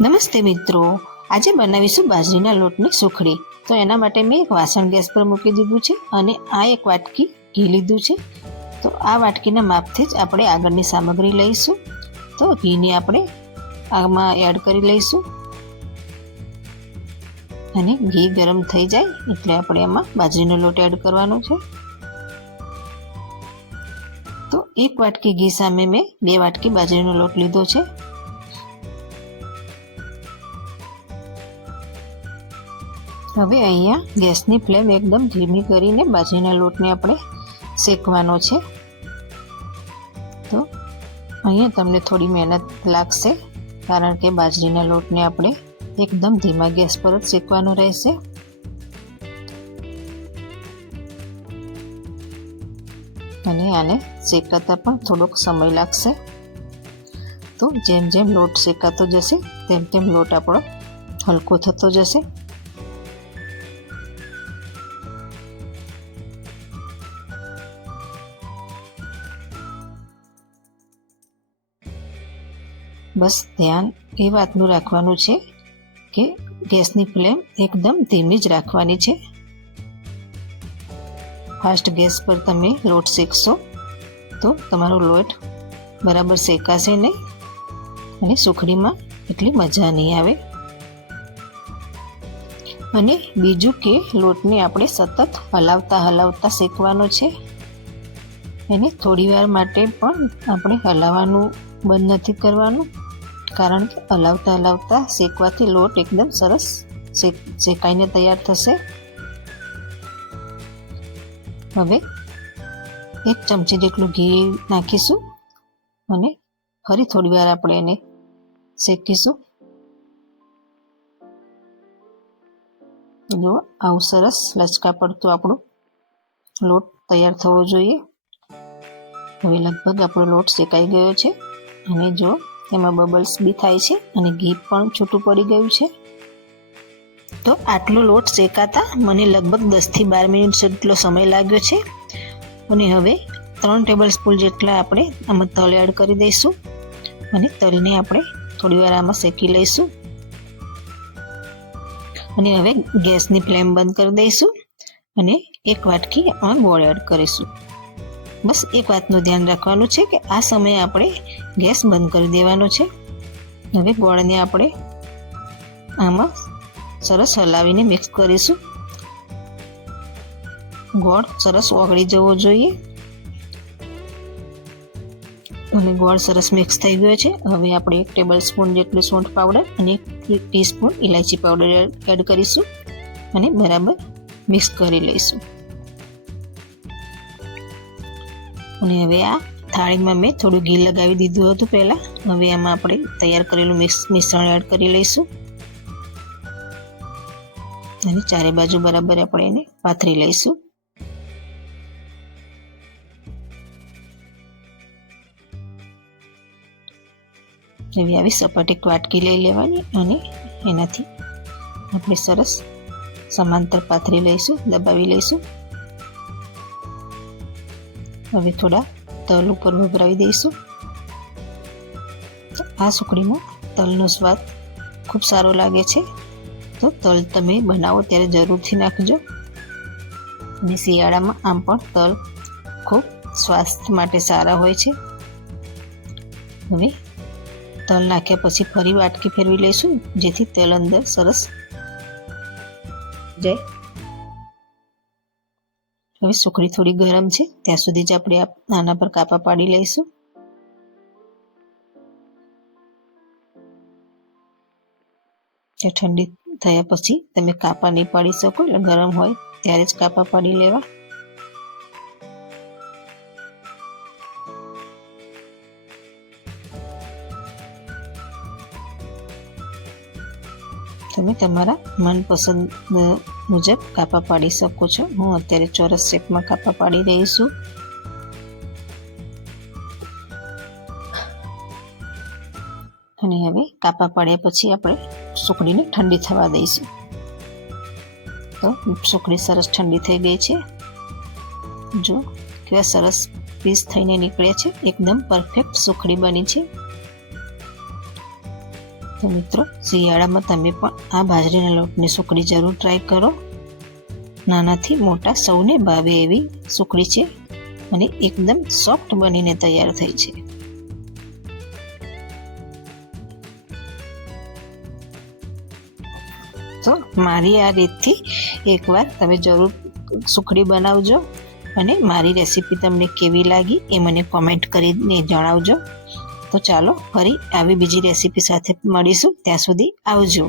નમસ્તે મિત્રો, આજે બનાવીશું બાજરીના લોટની સુખડી. તો એના માટે મેં એક વાસણ ગેસ પર મૂકી દીધું છે અને આ એક વાટકી ઘી લીધું છે. તો આ વાટકીના માપથી જ આપણે આગળની સામગ્રી લઈશું. તો ઘીને આપણે આમાં એડ કરી લઈશું. અને ઘી ગરમ થઈ જાય એટલે આપણે એમાં બાજરીનો લોટ એડ કરવાનો છે. તો એક વાટકી ઘી સામે મેં બે વાટકી બાજરીનો લોટ લીધો છે. હવે અહીંયા ગેસની ફ્લેમ એકદમ ધીમી કરીને બાજરીના લોટને આપણે શેકવાનો છે. તો અહીંયા તમને થોડી મહેનત લાગશે, કારણ કે બાજરીના લોટને આપણે એકદમ ધીમા ગેસ પર જ શેકવાનો રહેશે. અને આને શેકાતા પણ થોડોક સમય લાગશે. તો જેમ જેમ લોટ શેકાતો જશે, તેમ તેમ લોટ આપણો હલકો થતો જશે. બસ ધ્યાન એ વાતનું રાખવાનું છે કે ગેસની ફ્લેમ એકદમ ધીમી જ રાખવાની છે. ફાસ્ટ ગેસ પર તમે લોટ શેકશો તો તમારો લોટ બરાબર શેકાશે નહીં અને સુખડીમાં એટલી મજા નહીં આવે. અને બીજું કે લોટને આપણે સતત હલાવતા હલાવતા શેકવાનો છે. એને થોડીવાર માટે પણ આપણે હલાવવાનું બંધ નથી કરવાનું. કારણ કે હલાવતા હલાવતા શેકવાથી લોટ એકદમ સરસ શેકાઈને તૈયાર થશે. હવે એક ચમચી જેટલું ઘી નાખીશું અને ફરી થોડી વાર આપણે એને શેકીશું. જો આવું સરસ લચકા પડતું આપણું લોટ તૈયાર થવો જોઈએ. હવે લગભગ આપણો લોટ શેકાઈ ગયો છે. અને જો એમાં બબલ્સ બી થાય છે અને ઘી પણ છૂટું પડી ગયું છે. તો આટલો લોટ શેકાતા મને લગભગ દસથી બાર મિનિટ જેટલો સમય લાગ્યો છે. અને હવે ત્રણ ટેબલ સ્પૂન જેટલા આપણે આમાં તલ એડ કરી દઈશું અને તલને આપણે થોડી વાર આમાં શેકી લઈશું. અને હવે ગેસની ફ્લેમ બંધ કરી દઈશું અને એક વાટકી આમાં ગોળ એડ કરીશું. બસ, એક વાતનું ધ્યાન રાખવાનું છે કે આ સમયે આપણે ગેસ બંધ કરી દેવાનો છે. હવે ગોળને આપણે આમાં સરસ હલાવીને મિક્સ કરીશું. ગોળ સરસ ઓગળી જવો જોઈએ. અને ગોળ સરસ મિક્સ થઈ ગયો છે. હવે આપણે એક ટેબલ સ્પૂન જેટલું સૂંઠ પાવડર અને એક ટીસ્પૂન ઇલાયચી પાવડર એડ કરીશું અને બરાબર મિક્સ કરી લઈશું. અને હવે આ થાળીમાં મેં થોડું ઘી લગાવી દીધું હતું પહેલાં. હવે આમાં આપણે તૈયાર કરેલું મિક્સ મિશ્રણ એડ કરી લઈશું. અને ચારે બાજુ બરાબર આપણે એને પાથરી લઈશું. હવે આવી સપાટી વાટકી લઈ લેવાની અને એનાથી આપણે સરસ સમાંતર પાથરી લઈશું, દબાવી લઈશું. હવે થોડા તલ ઉપર ભભરાવી દઈશું. આ સુખડીમાં તલનો સ્વાદ ખૂબ સારો લાગે છે. તો તલ તમે બનાવો ત્યારે જરૂરથી નાખજો. અને શિયાળામાં આમ પણ તલ ખૂબ સ્વાસ્થ્ય માટે સારા હોય છે. હવે તલ નાખ્યા પછી ફરી વાટકી ફેરવી લઈશું, જેથી તેલ અંદર સરસ જાય. હવે સુખડી થોડી ગરમ છે. ત્યાં સુધી જ આપણે આના પર કાપા પાડી લઈશું. ઠંડી થયા પછી તમે કાપા નહીં પાડી શકો એટલે ગરમ હોય ત્યારે જ કાપા પાડી લેવા. તમે તમારા મનપસંદ મુજબ કાપા પાડી શકો છો. હું અત્યારે ચોરસ શેપમાં કાપા પાડી રહી છું. અને હવે કાપા પાડ્યા પછી આપણે સુખડીને ઠંડી થવા દઈશું. તો સુખડી સરસ ઠંડી થઈ ગઈ છે. જો કેવા સરસ પીસ થઈને નીકળ્યા છે. એકદમ પરફેક્ટ સુખડી બની છે. તો મિત્રો. શિયાળામાં તમે પણ આ બાજરીના લોટની સુખડી જરૂર ટ્રાય કરો. નાનાથી મોટા સૌને ભાવે એવી સુખડી છે અને એકદમ સોફ્ટ બનીને તૈયાર થઈ છે. તો મારી આ રીતથી એકવાર તમે જરૂર સુખડી બનાવજો અને મારી રેસીપી તમને કેવી લાગી એ મને કોમેન્ટ કરીને જણાવજો. તો ચાલો ફરી આવી બીજી રેસીપી સાથે મળીશું. ત્યાં સુધી આવજો.